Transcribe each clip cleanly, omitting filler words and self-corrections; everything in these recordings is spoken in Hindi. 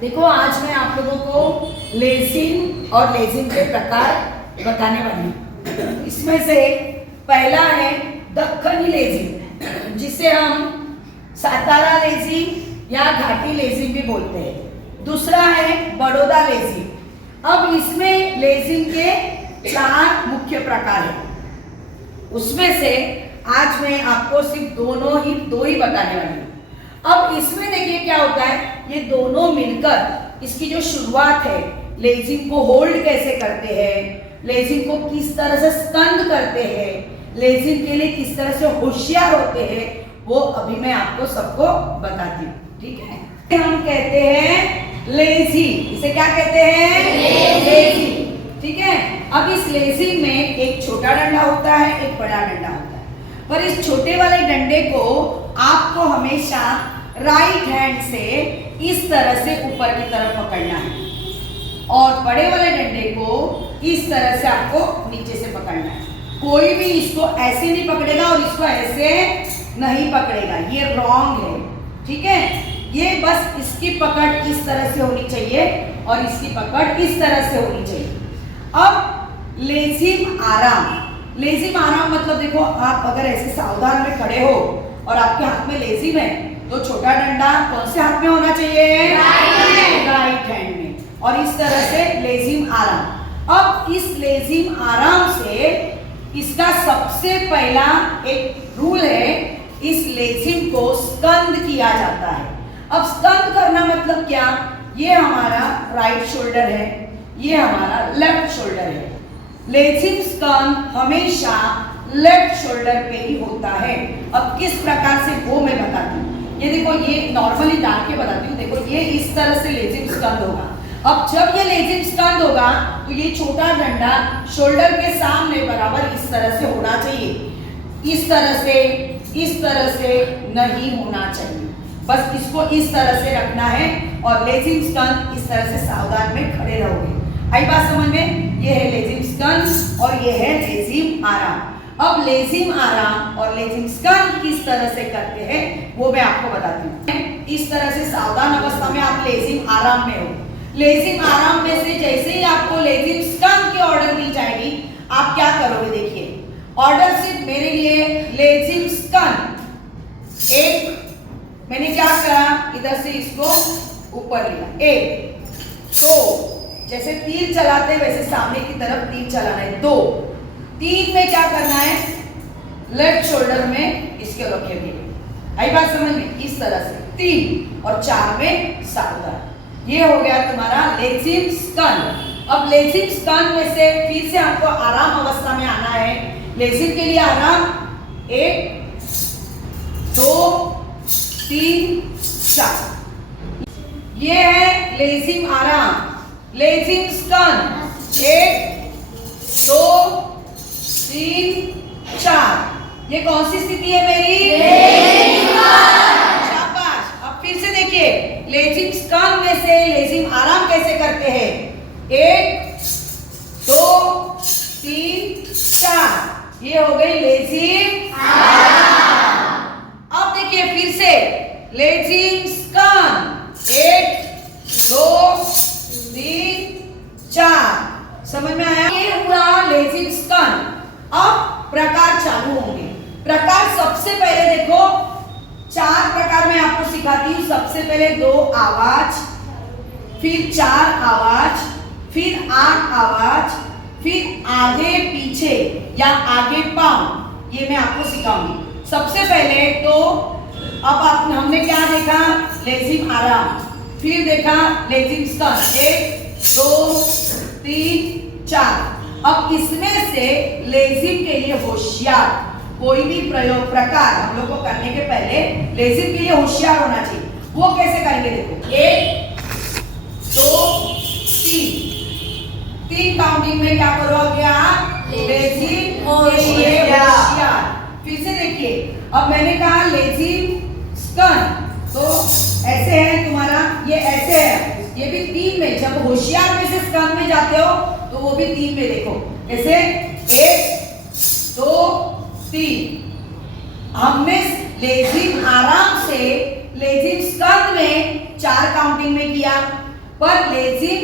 देखो आज मैं आप लोगों को लेजिम और लेजिम के प्रकार बताने वाली हूँ। इसमें से पहला है दक्खनी लेजिम, जिसे हम सातारा लेजिम या घाटी लेजिम भी बोलते हैं। दूसरा है बड़ौदा लेजिम। अब इसमें लेजिम के 4 मुख्य प्रकार हैं। उसमें से आज मैं आपको सिर्फ दो ही बताने वाली हूँ। अब इसमें देखिए क्या होता है, ये दोनों मिलकर इसकी जो शुरुआत है, लेजिम को होल्ड कैसे करते हैं, लेजिम को किस तरह से स्कंद करते हैं, लेजिम के लिए किस तरह से होशियार होते हैं, वो अभी मैं आपको सबको बताती हूँ। ठीक है, हम कहते हैं लेजी, इसे क्या कहते हैं? लेजी। ठीक है, अब इस लेजिम में एक छोटा डंडा होता है, एक बड़ा डंडा होता है, पर इस छोटे वाले डंडे को आपको हमेशा राइट हैंड से इस तरह से ऊपर की तरफ पकड़ना है और बड़े वाले डंडे को इस तरह से आपको नीचे से पकड़ना है। कोई भी इसको ऐसे नहीं पकड़ेगा और इसको ऐसे नहीं पकड़ेगा, ये रॉन्ग है। ठीक है, ये बस इसकी पकड़ इस तरह से होनी चाहिए और इसकी पकड़ इस तरह से होनी चाहिए। अब लेजिम आराम, लेजिम आराम मतलब देखो, आप अगर ऐसे सावधान में खड़े हो और आपके हाथ में लेजिम है तो छोटा डंडा कौन से हाथ में होना चाहिए? राइट हैंड में। और इस तरह से लेजिम आराम। अब इस लेजिम आराम से इसका सबसे पहला एक रूल है, इस लेजिम को स्कंद किया जाता है। अब स्कंद करना मतलब क्या? ये हमारा राइट शोल्डर है, ये हमारा लेफ्ट शोल्डर है। लेजिम स्कंद हमेशा लेफ्ट शोल्डर पे ही होता है। अब किस प्रकार से वो मैं बताती हूँ। ये देखो, ये नॉर्मली डाल के बताती हूँ। देखो, ये इस तरह से लेजिम स्कंद होगा। अब जब ये लेजिम स्कंद होगा तो ये छोटा डंडा शोल्डर के सामने बराबर इस तरह से होना चाहिए। इस तरह से नहीं होना चाहिए। बस इसको इस तरह से रखना है और लेजिम स्कंद इस तरह से सावधान में खड़े रहोगे। आई बात समझ में? ये है लेजिम स्कंद और ये है लेजिम आराम। अब लेजिम आराम और लेजिम स्कंद किस तरह से करते हैं वो मैं आपको बताती हूँ। इस तरह से सावधान अवस्था में आप लेजिम आराम में हो। लेजिम आराम में से जैसे ही आपको लेजिम स्कंद की ऑर्डर दी जाएगी, आप क्या करोगे? देखिए, ऑर्डर सिर्फ मेरे लिए लेजिम स्कंद। एक मैंने क्या करा, इधर से इसको ऊपर लिया। एक, दो, जैसे तीर चलाते वैसे सामने की तरफ तीर चलाना है। 2, 3 में क्या करना है? लेफ्ट शोल्डर में इसके रखिए। आई बात समझ में? इस तरह से 3 और 4 में सावधान। ये हो गया तुम्हारा लेजिम स्कंद। अब लेजिम स्कंद में से फिर से आपको आराम अवस्था में आना है। लेजिम के लिए आराम 1, 2, 3, 4। ये है लेजिम आराम। लेजिम स्कंद 1, 2, 3, 4। ये कौन सी स्थिति है मेरी? शाबाश। अब फिर से देखिए, लेजिम स्कंद में से लेजिम आराम कैसे करते हैं? 1, 2, 3, 4। ये हो गई लेजिम आराम। अब देखिए फिर से लेजिम स्कंद 1, 2, 3, 4। समझ में आया? ये हुआ लेजिम स्कंद। अब प्रकार चालू होंगे। प्रकार सबसे पहले देखो, 4 प्रकार मैं आपको सिखाती हूँ। सबसे पहले 2 आवाज, फिर 4 आवाज, फिर 8 आवाज, फिर आगे पीछे या आगे पांव, ये मैं आपको सिखाऊंगी। सबसे पहले तो अब हमने क्या देखा? लेजिम आराम, फिर देखा लेजिम स्कंद 1, 2, 3, 4। अब इसमें से लेजिम के लिए होशियार कोई भी प्रकार हम लोग को करने के पहले लेजिम के लिए होशियार होना चाहिए। वो कैसे करेंगे? देखो, 1, 2, 3 काउंटिंग में क्या करोगे आप? लेजिम होशियार। फिर से देखिए, अब मैंने कहा लेजिम स्कंद, तो ऐसे है तुम्हारा, ये ऐसे है, ये भी 3 में। जब होशियार में से स्कंद में जाते हो तो वो भी 3 में। देखो ऐसे 1, 2, 3। हमने लेजिम आराम से लेजिम स्कंद में 4 काउंटिंग में किया, पर लेजिम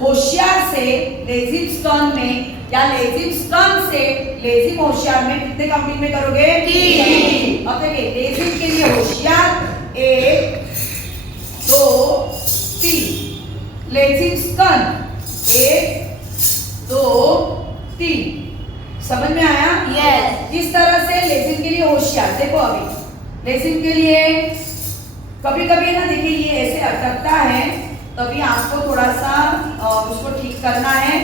होशियार से लेजिम स्टर्न में या लेजिम स्टर्न से लेजिम होशियार में कितने काउंटिंग में करोगे? 3। अब देखिए लेजिम के लिए होशियार 1 2 3, लेजिम स्टर्न 1 2 3। समझ में आया? यस। इस तरह से लेजिम के लिए होशियार। देखो अभी लेजिम के लिए कभी कभी ना देखिए ये ऐसे अटकता है, तभी आपको थोड़ा सा उसको ठीक करना है,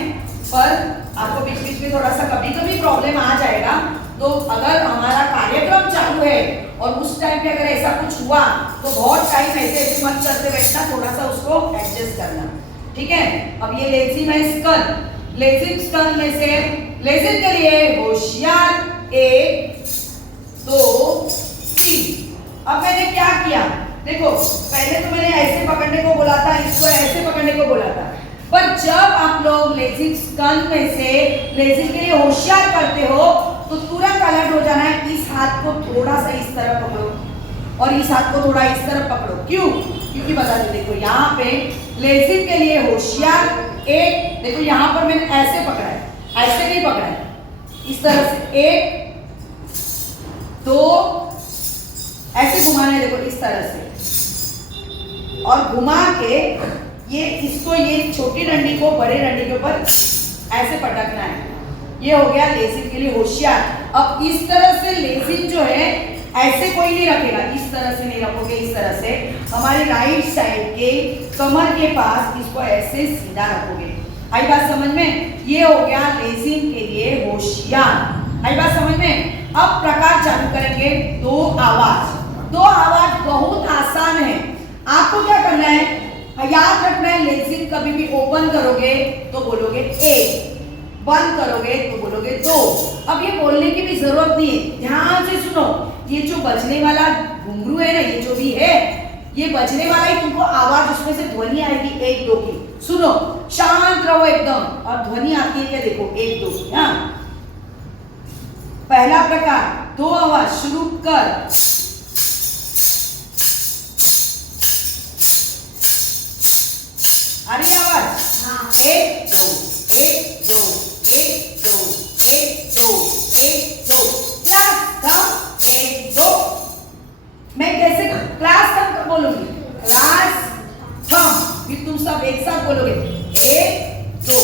पर आपको बीच बीच में थोड़ा सा कभी कभी प्रॉब्लम आ जाएगा। तो अगर हमारा कार्यक्रम चालू है और उस टाइम पे अगर ऐसा कुछ हुआ तो बहुत टाइम ऐसे ऐसे मत करते बैठना, थोड़ा सा उसको एडजस्ट करना, ठीक है? अब ये लेजिम है स्कन, लेजिम स्कन में से लेजिम के लिए होशियार 1 2 3। अब मैंने क्या किया? देखो पहले तो मैंने ऐसे पकड़ने को बोला था, इसको ऐसे पकड़ने को बोला था, पर जब आप लोग लेजिम स्कन में से लेजिम के लिए होशियार करते हो तो तुरंत अलर्ट हो जाना है। इस हाथ को थोड़ा सा इस तरफ पकड़ो और इस हाथ को थोड़ा इस तरफ पकड़ो। क्यों? क्योंकि बता दे, देखो यहाँ पे लेजिम के लिए होशियार 1, देखो यहाँ पर मैंने ऐसे पकड़ा है, ऐसे नहीं पकड़ा है, इस तरह से 1 2 ऐसे घुमाना है, देखो इस तरह से, और घुमा के ये इसको ये छोटी डंडी को बड़े डंडी के ऊपर ऐसे पटकना है। ये हो गया लेजिम के लिए होशियार। अब इस तरह से लेजिम जो है ऐसे कोई नहीं रखेगा, इस तरह से नहीं रखोगे, इस तरह से हमारे राइट साइड के कमर के पास इसको ऐसे सीधा रखोगे। आई बात समझ में? ये हो गया लेजिम के लिए होशियार। आई बात समझ में? अब प्रकार चालू करेंगे। 2 आवाज। 2 आवाज बहुत आसान है। आपको क्या करना है, याद रखना है, लेजिम कभी भी ओपन करोगे तो बोलोगे 1, बंद करोगे तो बोलोगे 2। अब ये बोलने की भी जरूरत नहीं है, ध्यान से सुनो। ये जो बजने वाला घुंघरू है ना, ये जो भी है, ये बजने वाला ही तुमको आवाज उसमें से ध्वनि आएगी 1 2 की। सुनो, शांत रहो एकदम, और ध्वनि आती है देखो 1 2 की। हाँ, पहला प्रकार 2 आवाज शुरू कर। आ रही आवाज? हाँ। 1 2 1 2 1 2 1 2 1 2 क्लास थम 1 2। मैं कैसे क्लास थम कर बोलूंगी? क्लास थम, फिर तुम सब एक साथ बोलोगे 1 2।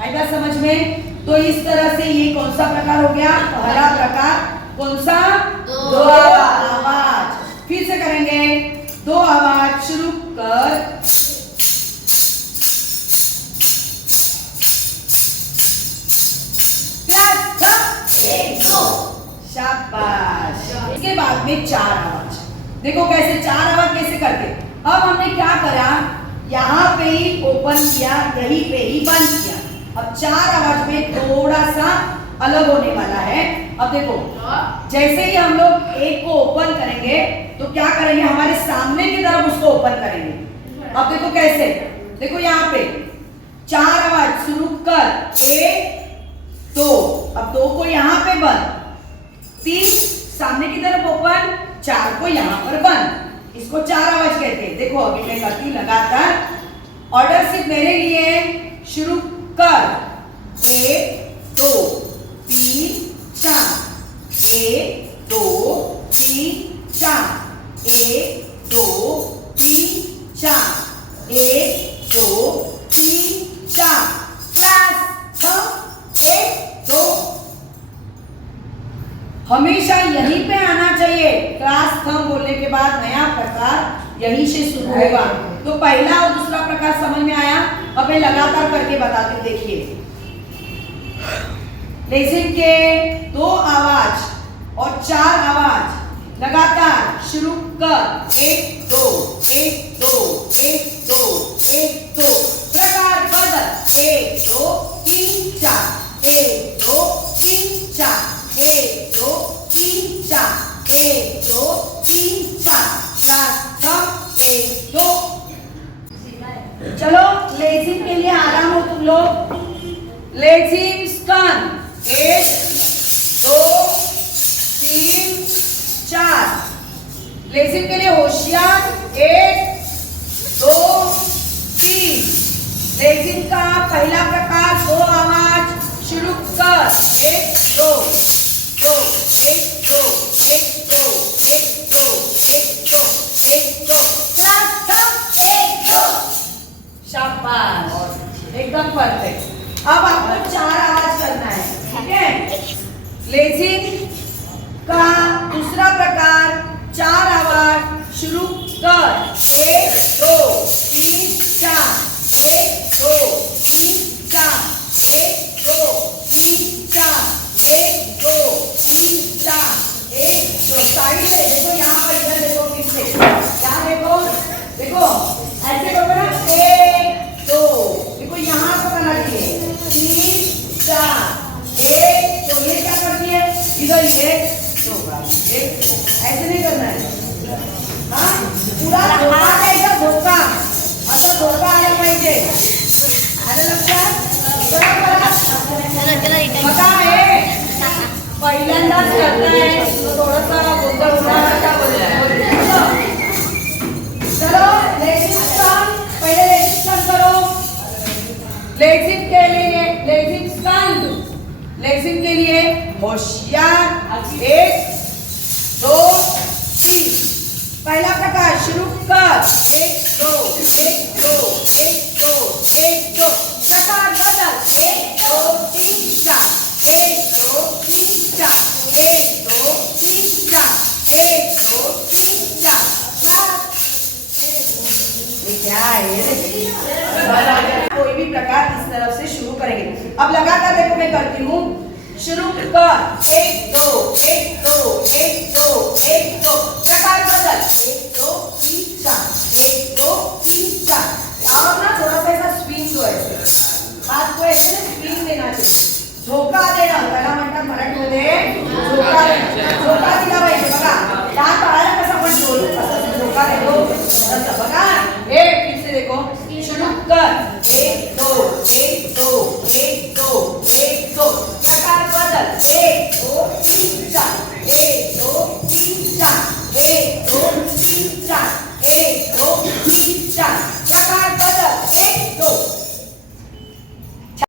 आई बात समझ में? तो इस तरह से ये कौन सा प्रकार हो गया? पहला प्रकार। कौन सा? 2 आवाज। फिर से करेंगे। 2 आवाज शुरू कर। शाबाश। इसके बाद में 4 आवाज। देखो कैसे 4 आवाज कैसे करते। अब हमने क्या करा, यहाँ पे ही ओपन किया, यहीं पे ही बंद किया। अब 4 आवाज में थोड़ा सा अलग होने वाला है। अब देखो जैसे ही हम लोग 1 को ओपन करेंगे तो क्या करेंगे, हमारे सामने की तरफ उसको ओपन करेंगे। अब देखो कैसे, देखो यहाँ पे 4 आवाज शुरू कर। 1 2, अब 2 को यहाँ पे बंद, 3 सामने की तरफ ओपन, 4 को यहाँ पर बंद। इसको 4 आवाज कहते हैं। देखो अभी मैं करती हूँ लगातार, ऑर्डर सिर्फ मेरे लिए। शुरू कर। 1 2 3 4, 1 2 3 4, 1 2 3 4, 1 2 3 4। क्लास थम 1 2। हमेशा यहीं पे आना चाहिए। क्लास थम बोलने के बाद नया प्रकार यहीं से शुरू होगा। तो पहला और दूसरा प्रकार समझ में आया? अब मैं लगातार करके बताती हूँ, देखिए। लेजिम के 2 आवाज और 4 आवाज लगातार शुरू कर। 1 2 1 2 1 2 1 2। प्रकार बदल। 1 2 3 4, 1 2 3 4, 1 2 3 4, 1 2 3 4। क्लास थम 1 2। चलो लेजिम के लिए आराम हो तुम लोग। लेजिम स्कन 1 2 3 4। लेजिम के लिए होशियार 1 2 3। लेजिम का पहला प्रकार 2 आवाज शुरू कर 1 2 2 1 2 1 2 1 2 1 2 1 2 1 2 शाबाश एकदम परफेक्ट। अब आपको 4 आवाज करना है, ठीक है। लेजिम का दूसरा प्रकार 4 आवाज शुरू कर 1 2 3 4 1 2 3 4 1 2 3 4 1 2 3 4 1 2 साइड में देखो, यहाँ पर इधर देखो, फिर से क्या देखो, देखो ऐसे करो ना 1 2 देखो, यहाँ पर बना दिए 3 4 1 तो ये क्या करती है इधर 1 2 ऐसे नहीं करना है, हाँ पूरा धोका द्यायचा, धोका असा धोका आला पाहिजे, आलं लक्षात? बघा हे पहिल्यांदाच करताय थोडंसं गोंधळ होणार का चलो लेजिम स्टंट, पहले लेजिम स्टंट करो। लेजिम के लिए लेजिम स्टंट, लेजिम के लिए होशियार 1 2 3 पहला प्रकार शुरू कर 1 2 1 2 1 2 1 2 प्रकार बदल 1 2 3 4 1 2 3 4 1 2 3 4 1 2 3 4 ये क्या है? कोई भी प्रकार इस तरफ से शुरू करेंगे। अब लगातार देखो मैं करती हूँ, शुरू कर 1 2 1 2 1 2 1 2 प्रकार बदल 1 2 3 4 1 2 3 4 और ना थोड़ा सा ऐसा स्विंग जो है हाथ को ऐसे स्विंग देना चाहिए, झोका देणं त्याला म्हणतात मराठीमध्ये झोका देणं, झोका दिला पाहिजे बघा, लहान बाळाला कसं आपण झोका देतो तसं बघा। हे फिर से देखो, शुरू कर